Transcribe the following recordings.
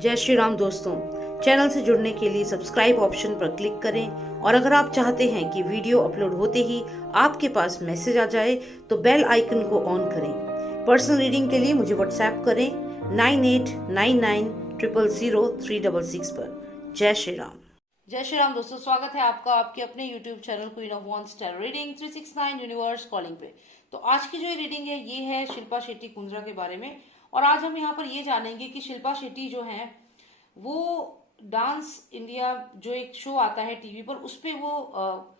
जय श्री राम दोस्तों। चैनल से जुड़ने के लिए सब्सक्राइब ऑप्शन पर क्लिक करें और अगर आप चाहते हैं कि वीडियो अपलोड होते ही आपके पास मैसेज आ जाए तो बेल आइकन को ऑन करें। पर्सनल रीडिंग के लिए मुझे व्हाट्सएप करें 9899000366 पर। जय श्री राम। जय श्री राम दोस्तों, स्वागत है आपका आपके अपने YouTube channel queen of wands tarot reading 369 universe calling पे। तो आज की जो रीडिंग है ये है शिल्पा शेट्टी कुंद्रा के बारे में। और आज हम यहाँ पर ये जानेंगे कि शिल्पा शेट्टी जो है वो डांस इंडिया जो एक शो आता है टीवी पर, उस पे वो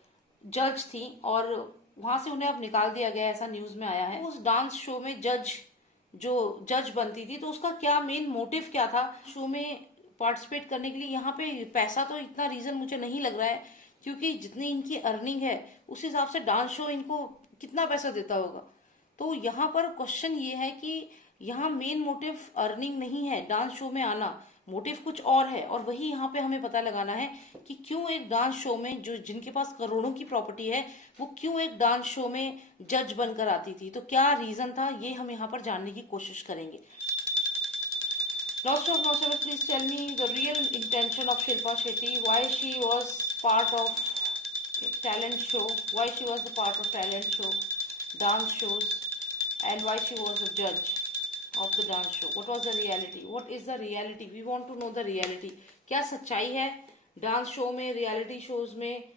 जज थी और वहां से उन्हें अब निकाल दिया गया, ऐसा न्यूज में आया है। उस डांस शो में जज बनती थी, तो उसका क्या मेन मोटिव क्या था शो में पार्टिसिपेट करने के लिए। यहाँ पे पैसा तो इतना रीजन मुझे नहीं लग रहा है, क्योंकि जितनी इनकी अर्निंग है उस हिसाब से डांस शो इनको कितना पैसा देता होगा। तो यहाँ पर क्वेश्चन ये है कि यहाँ मेन मोटिव अर्निंग नहीं है, डांस शो में आना मोटिव कुछ और है। और वही यहाँ पे हमें पता लगाना है कि क्यों एक डांस शो में जो जिनके पास करोड़ों की प्रॉपर्टी है वो क्यों एक डांस शो में जज बनकर आती थी। तो क्या रीजन था, ये हम यहाँ पर जानने की कोशिश करेंगे। Lots of Nosara, please tell me the real intention of Shilpa Shetty, why she was part of talent show, why she was the part of talent show, dance shows, and why she was a judge of the dance show. What was the reality? What is the reality? We want to know the reality. क्या सच्चाई है dance show में, reality shows में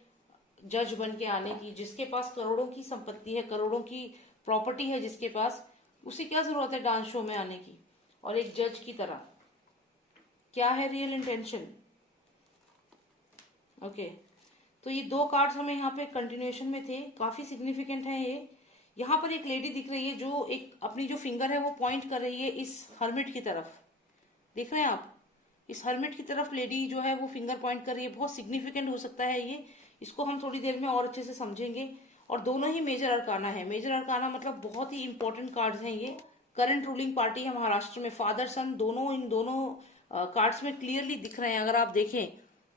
जज बन के आने की? जिसके पास करोड़ों की संपत्ति है, करोड़ों की प्रॉपर्टी है जिसके पास, उसे क्या जरूरत है डांस शो में आने की और एक जज की तरह? क्या है रियल इंटेंशन? ओके, तो ये दो कार्ड्स हमें यहाँ पे कंटिन्यूएशन में थे, काफी सिग्निफिकेंट है ये। यहाँ पर एक लेडी दिख रही है जो एक अपनी जो फिंगर है वो पॉइंट कर रही है इस हर्मिट की तरफ। देख रहे हैं आप, इस हर्मिट की तरफ लेडी जो है वो फिंगर पॉइंट कर रही है। बहुत सिग्निफिकेंट हो सकता है ये, इसको हम थोड़ी देर में और अच्छे से समझेंगे। और दोनों ही मेजर अरकाना है। मेजर अरकाना मतलब बहुत ही इंपॉर्टेंट कार्ड्स हैं ये। करंट रूलिंग पार्टी है महाराष्ट्र में, फादर सन दोनों इन दोनों कार्ड्स में क्लियरली दिख रहे हैं। अगर आप देखें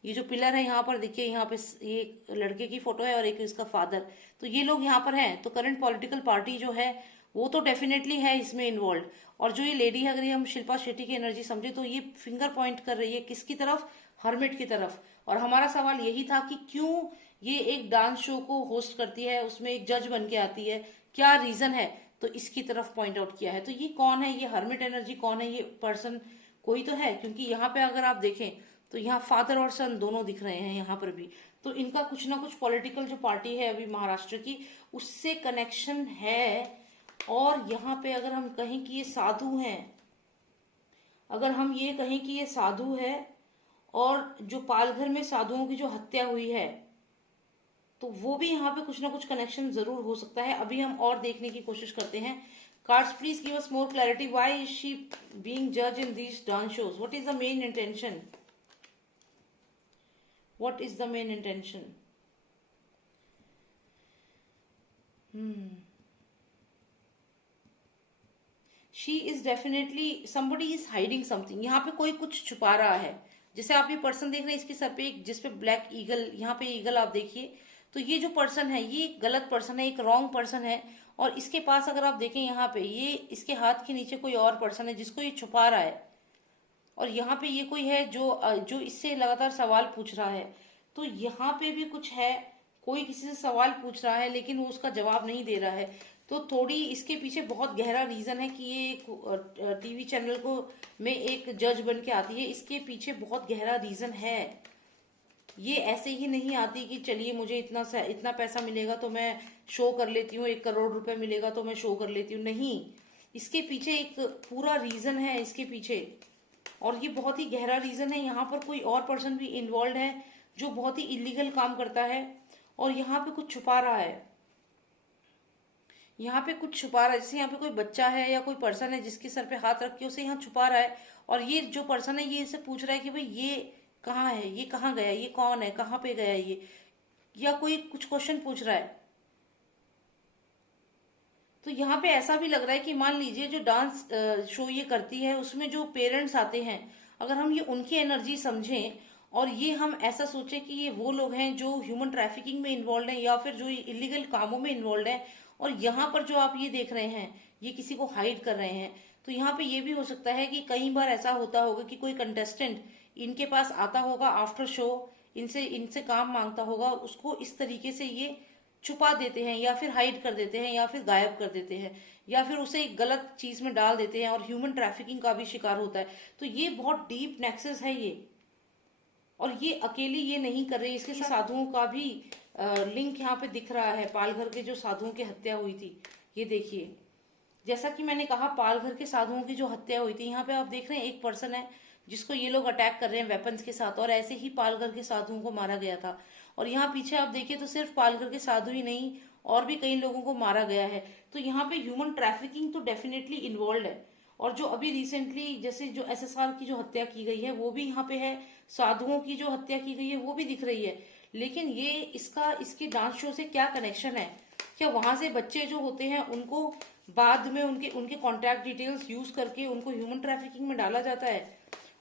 ये जो पिलर है यहाँ पर, देखिए यहाँ पे ये लड़के की फोटो है और एक इसका फादर, तो ये लोग यहाँ पर हैं। तो करंट पॉलिटिकल पार्टी जो है वो तो डेफिनेटली है इसमें इन्वॉल्व। और जो ये लेडी है, अगर ये हम शिल्पा शेट्टी की एनर्जी समझे तो ये फिंगर पॉइंट कर रही है किसकी तरफ? हर्मिट की तरफ। और हमारा सवाल यही था कि क्यों ये एक डांस शो को होस्ट करती है, उसमें एक जज बन के आती है, क्या रीजन है? तो इसकी तरफ पॉइंट आउट किया है। तो ये कौन है, ये हर्मिट एनर्जी कौन है? ये पर्सन कोई तो है, क्योंकि यहाँ पे अगर आप देखें तो यहाँ फादर और सन दोनों दिख रहे हैं यहाँ पर भी। तो इनका कुछ ना कुछ पॉलिटिकल जो पार्टी है अभी महाराष्ट्र की, उससे कनेक्शन है। और यहाँ पे अगर हम कहें कि ये साधु हैं, अगर हम ये कहें कि ये साधु है और जो पालघर में साधुओं की जो हत्या हुई है, तो वो भी यहाँ पे कुछ ना कुछ कनेक्शन जरूर हो सकता है। अभी हम और देखने की कोशिश करते हैं। Cards, please give us more clarity. Why is she being judged in these dance shows? What is the main intention? What is the main intention? She is definitely, somebody is hiding something. यहाँ पे कोई कुछ छुपा रहा है। जैसे आप ये पर्सन देख रहे हैं, इसके सर पे एक जिसपे ब्लैक ईगल, यहाँ पे ईगल आप देखिए, तो ये जो पर्सन है ये गलत पर्सन है, एक रॉन्ग पर्सन है। और इसके पास अगर आप देखें यहाँ पे, ये इसके हाथ के नीचे कोई और पर्सन है जिसको ये छुपा रहा है। और यहाँ पे ये कोई है जो इससे लगातार सवाल पूछ रहा है। तो यहाँ पे भी कुछ है, कोई किसी से सवाल पूछ रहा है लेकिन वो उसका जवाब नहीं दे रहा है। तो थोड़ी इसके पीछे बहुत गहरा रीजन है कि ये एक टीवी चैनल को में एक जज बन के आती है। इसके पीछे बहुत गहरा रीजन है। ये ऐसे ही नहीं आती कि चलिए मुझे इतना पैसा मिलेगा तो मैं शो कर लेती हूँ, 1 करोड़ रुपए मिलेगा तो मैं शो कर लेती हूँ। नहीं, इसके पीछे एक पूरा रीजन है इसके पीछे, और ये बहुत ही गहरा रीजन है। यहाँ पर कोई और पर्सन भी इन्वॉल्व है जो बहुत ही इलीगल काम करता है और यहाँ पे कुछ छुपा रहा है। यहाँ पे कुछ छुपा रहा है, जैसे यहाँ पे कोई बच्चा है या कोई पर्सन है जिसके सर पे हाथ रख के उसे यहाँ छुपा रहा है। और ये जो पर्सन है ये इसे पूछ रहा है कि भाई ये कहाँ है, ये कहाँ गया, ये कौन है, कहाँ पे गया ये, या कोई कुछ क्वेश्चन पूछ रहा है। तो यहाँ पे ऐसा भी लग रहा है कि मान लीजिए जो डांस शो ये करती है उसमें जो पेरेंट्स आते हैं, अगर हम ये उनकी एनर्जी समझें और ये हम ऐसा सोचें कि ये वो लोग हैं जो ह्यूमन ट्रैफिकिंग में इन्वॉल्व हैं या फिर जो इलीगल कामों में इन्वॉल्व हैं, और यहाँ पर जो आप ये देख रहे हैं ये किसी को हाइड कर रहे हैं, तो यहाँ पे ये भी हो सकता है कि कई बार ऐसा होता होगा कि कोई कंटेस्टेंट इनके पास आता होगा आफ्टर शो, इनसे इनसे काम मांगता होगा और उसको इस तरीके से ये छुपा देते हैं या फिर हाइड कर देते हैं या फिर गायब कर देते हैं या फिर उसे एक गलत चीज में डाल देते हैं और ह्यूमन ट्रैफिकिंग का भी शिकार होता है। तो ये बहुत डीप नेक्सस है ये, और ये अकेली ये नहीं कर रही, इसके साधुओं का भी लिंक यहाँ पे दिख रहा है। पालघर के जो साधुओं की हत्या हुई थी, ये देखिए, जैसा कि मैंने कहा पालघर के साधुओं की जो हत्या हुई थी, यहाँ पे आप देख रहे हैं एक पर्सन है जिसको ये लोग अटैक कर रहे हैं वेपन्स के साथ, और ऐसे ही पालघर के साधुओं को मारा गया था। और यहाँ पीछे आप देखिए तो सिर्फ पालघर के साधु ही नहीं और भी कई लोगों को मारा गया है। तो यहाँ पे ह्यूमन ट्रैफिकिंग तो डेफिनेटली इन्वॉल्व है। और जो अभी रिसेंटली जैसे जो एसएसआर की जो हत्या की गई है वो भी यहाँ पे है, साधुओं की जो हत्या की गई है वो भी दिख रही है। लेकिन ये इसके डांस शो से क्या कनेक्शन है? क्या वहां से बच्चे जो होते हैं उनको बाद में उनके कॉन्टैक्ट डिटेल्स यूज करके उनको ह्यूमन ट्रैफिकिंग में डाला जाता है?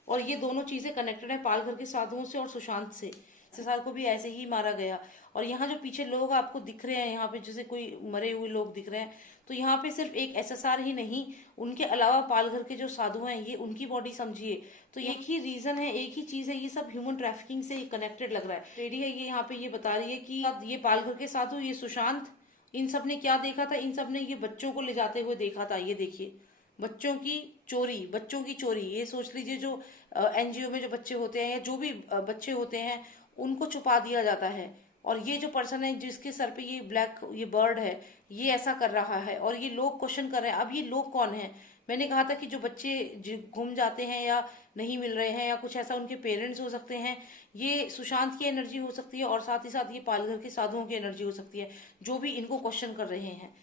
और ये दोनों चीजें कनेक्टेड है पालघर के साधुओं से और सुशांत से। एसएसआर को भी ऐसे ही मारा गया। और यहाँ जो पीछे लोग आपको दिख रहे हैं, यहाँ पे जैसे कोई मरे हुए लोग दिख रहे हैं, तो यहाँ पे सिर्फ एक एसएसआर ही नहीं, उनके अलावा पालघर के जो साधु हैं ये उनकी बॉडी समझिए। तो एक ही रीजन है, एक ही चीज है, ये सब ह्यूमन ट्रैफिकिंग से कनेक्टेड लग रहा है। लेडी है ये यहाँ पे ये बता रही है कि ये पालघर के साधु, ये सुशांत, इन सब ने क्या देखा था? इन सब ने ये बच्चों को ले जाते हुए देखा था। ये देखिए बच्चों की चोरी। ये सोच लीजिए जो एनजीओ में जो बच्चे होते हैं या जो भी बच्चे होते हैं उनको छुपा दिया जाता है। और ये जो पर्सन है जिसके सर पे ये बर्ड है, ये ऐसा कर रहा है और ये लोग क्वेश्चन कर रहे हैं। अब ये लोग कौन है? मैंने कहा था कि जो बच्चे गुम जाते हैं या नहीं मिल रहे हैं या कुछ ऐसा, उनके पेरेंट्स हो सकते हैं, ये सुशांत की एनर्जी हो सकती है और साथ ही साथ ये पालघर के साधुओं की एनर्जी हो सकती है जो भी इनको क्वेश्चन कर रहे हैं।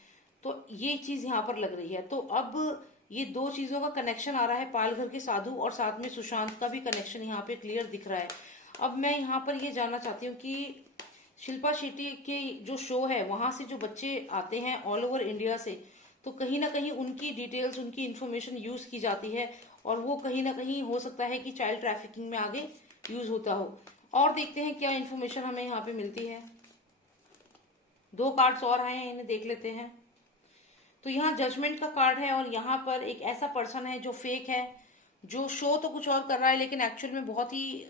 तो ये चीज यहाँ पर लग रही है। तो अब ये दो चीजों का कनेक्शन आ रहा है, पालघर के साधु और साथ में सुशांत का भी कनेक्शन यहाँ पे क्लियर दिख रहा है। अब मैं यहाँ पर ये जानना चाहती हूँ कि शिल्पा शेट्टी के जो शो है वहां से जो बच्चे आते हैं ऑल ओवर इंडिया से, तो कहीं ना कहीं उनकी डिटेल्स, उनकी इंफॉर्मेशन यूज की जाती है और वो कहीं ना कहीं हो सकता है कि चाइल्ड ट्रैफिकिंग में आगे यूज होता हो। और देखते हैं क्या इन्फॉर्मेशन हमें यहाँ पे मिलती है। 2 कार्ड्स और आए हैं, इन्हें देख लेते हैं। तो यहाँ जजमेंट का कार्ड है और यहाँ पर एक ऐसा पर्सन है जो फेक है, जो शो तो कुछ और कर रहा है लेकिन एक्चुअल में बहुत ही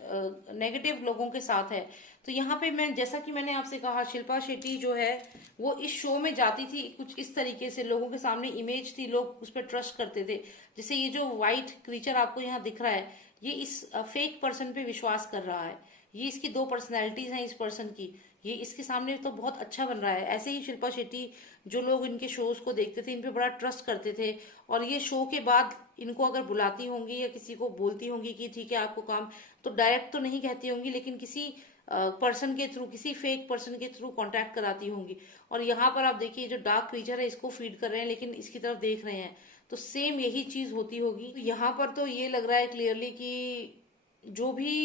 नेगेटिव लोगों के साथ है। तो यहाँ पे मैं, जैसा कि मैंने आपसे कहा, शिल्पा शेट्टी जो है वो इस शो में जाती थी कुछ इस तरीके से, लोगों के सामने इमेज थी, लोग उस पर ट्रस्ट करते थे। जैसे ये जो व्हाइट क्रीचर आपको यहाँ दिख रहा है, ये इस फेक पर्सन पे विश्वास कर रहा है। ये इसकी 2 पर्सनैलिटीज हैं इस पर्सन की। ये इसके सामने तो बहुत अच्छा बन रहा है। ऐसे ही शिल्पा शेट्टी, जो लोग इनके शोज को देखते थे, इन पे बड़ा ट्रस्ट करते थे और ये शो के बाद इनको अगर बुलाती होंगी या किसी को बोलती होंगी कि ठीक है आपको काम, तो डायरेक्ट तो नहीं कहती होंगी लेकिन किसी पर्सन के थ्रू, किसी फेक पर्सन के थ्रू कांटेक्ट कराती होंगी। और यहाँ पर आप देखिए जो डार्क क्रीचर है इसको फीड कर रहे हैं लेकिन इसकी तरफ देख रहे हैं, तो सेम यही चीज होती होगी। तो यहाँ पर तो ये लग रहा है क्लियरली कि जो भी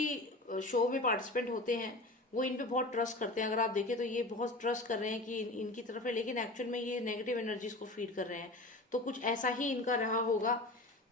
शो में पार्टिसिपेंट होते हैं वो इन पे बहुत ट्रस्ट करते हैं। अगर आप देखें तो ये बहुत ट्रस्ट कर रहे हैं कि इनकी तरफ है, लेकिन एक्चुअल में ये नेगेटिव एनर्जीज को फीड कर रहे हैं। तो कुछ ऐसा ही इनका रहा होगा।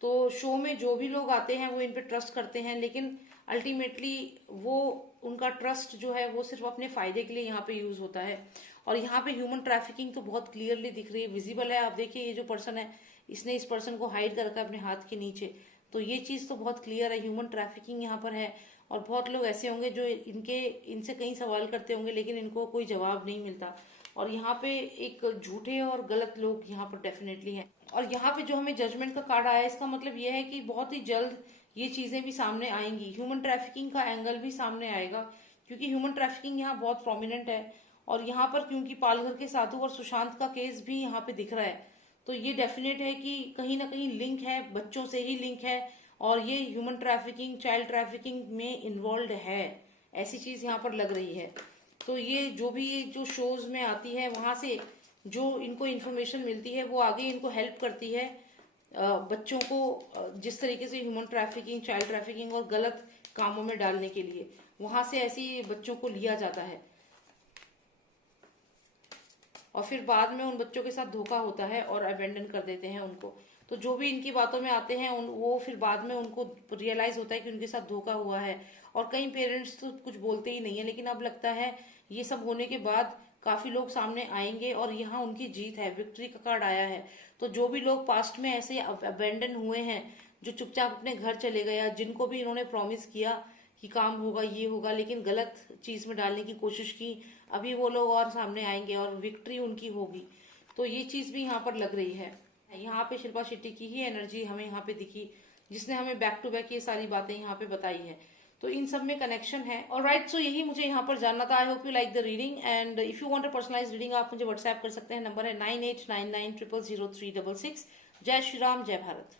तो शो में जो भी लोग आते हैं वो इन पे ट्रस्ट करते हैं, लेकिन अल्टीमेटली वो उनका ट्रस्ट जो है वो सिर्फ अपने फायदे के लिए यहाँ पे यूज होता है। और यहाँ पे ह्यूमन ट्रैफिकिंग तो बहुत क्लियरली दिख रही है, विजिबल है। आप देखिए ये जो पर्सन है इसने इस पर्सन को हाइड कर रखा है अपने हाथ के नीचे, तो ये चीज तो बहुत क्लियर है, ह्यूमन ट्रैफिकिंग यहाँ पर है। और बहुत लोग ऐसे होंगे जो इनसे कई सवाल करते होंगे लेकिन इनको कोई जवाब नहीं मिलता। और यहाँ पे एक झूठे और गलत लोग यहाँ पर डेफिनेटली हैं। और यहाँ पे जो हमें जजमेंट का कार्ड आया, इसका मतलब यह है कि बहुत ही जल्द ये चीजें भी सामने आएंगी, ह्यूमन ट्रैफिकिंग का एंगल भी सामने आएगा, क्योंकि ह्यूमन ट्रैफिकिंग यहाँ बहुत प्रोमिनेंट है। और यहाँ पर क्योंकि पालघर के साधु और सुशांत का केस भी यहाँ पे दिख रहा है, तो ये डेफिनेट है कि कहीं ना कहीं लिंक है, बच्चों से ही लिंक है और ये ह्यूमन ट्रैफिकिंग, चाइल्ड ट्रैफिकिंग में इन्वॉल्व है, ऐसी चीज यहाँ पर लग रही है। तो ये जो शोज में आती है वहां से जो इनको इन्फॉर्मेशन मिलती है वो आगे इनको हेल्प करती है बच्चों को जिस तरीके से ह्यूमन ट्रैफिकिंग, चाइल्ड ट्रैफिकिंग और गलत कामों में डालने के लिए, वहां से ऐसी बच्चों को लिया जाता है और फिर बाद में उन बच्चों के साथ धोखा होता है और अबेंडन कर देते हैं उनको। तो जो भी इनकी बातों में आते हैं वो फिर बाद में उनको रियलाइज होता है कि उनके साथ धोखा हुआ है। और कई पेरेंट्स तो कुछ बोलते ही नहीं है, लेकिन अब लगता है ये सब होने के बाद काफी लोग सामने आएंगे और यहाँ उनकी जीत है, विक्ट्री का कार्ड आया है। तो जो भी लोग पास्ट में ऐसे अबेंडन हुए हैं, जो चुपचाप अपने घर चले गए, या जिनको भी इन्होंने प्रॉमिस किया कि काम होगा ये होगा लेकिन गलत चीज में डालने की कोशिश की, अभी वो लोग और सामने आएंगे और विक्ट्री उनकी होगी। तो ये चीज भी यहाँ पर लग रही है। यहाँ पे शिल्पा शेट्टी की ही एनर्जी हमें यहाँ पे दिखी, जिसने हमें बैक टू बैक ये सारी बातें यहाँ पे बताई है। तो इन सब में कनेक्शन है। और राइट, सो यही मुझे यहाँ पर जानना था। I hope you like the reading, and if you want a personalised reading आप मुझे व्हाट्सएप कर सकते हैं। नंबर है 9899000366। जय श्री राम, जय भारत।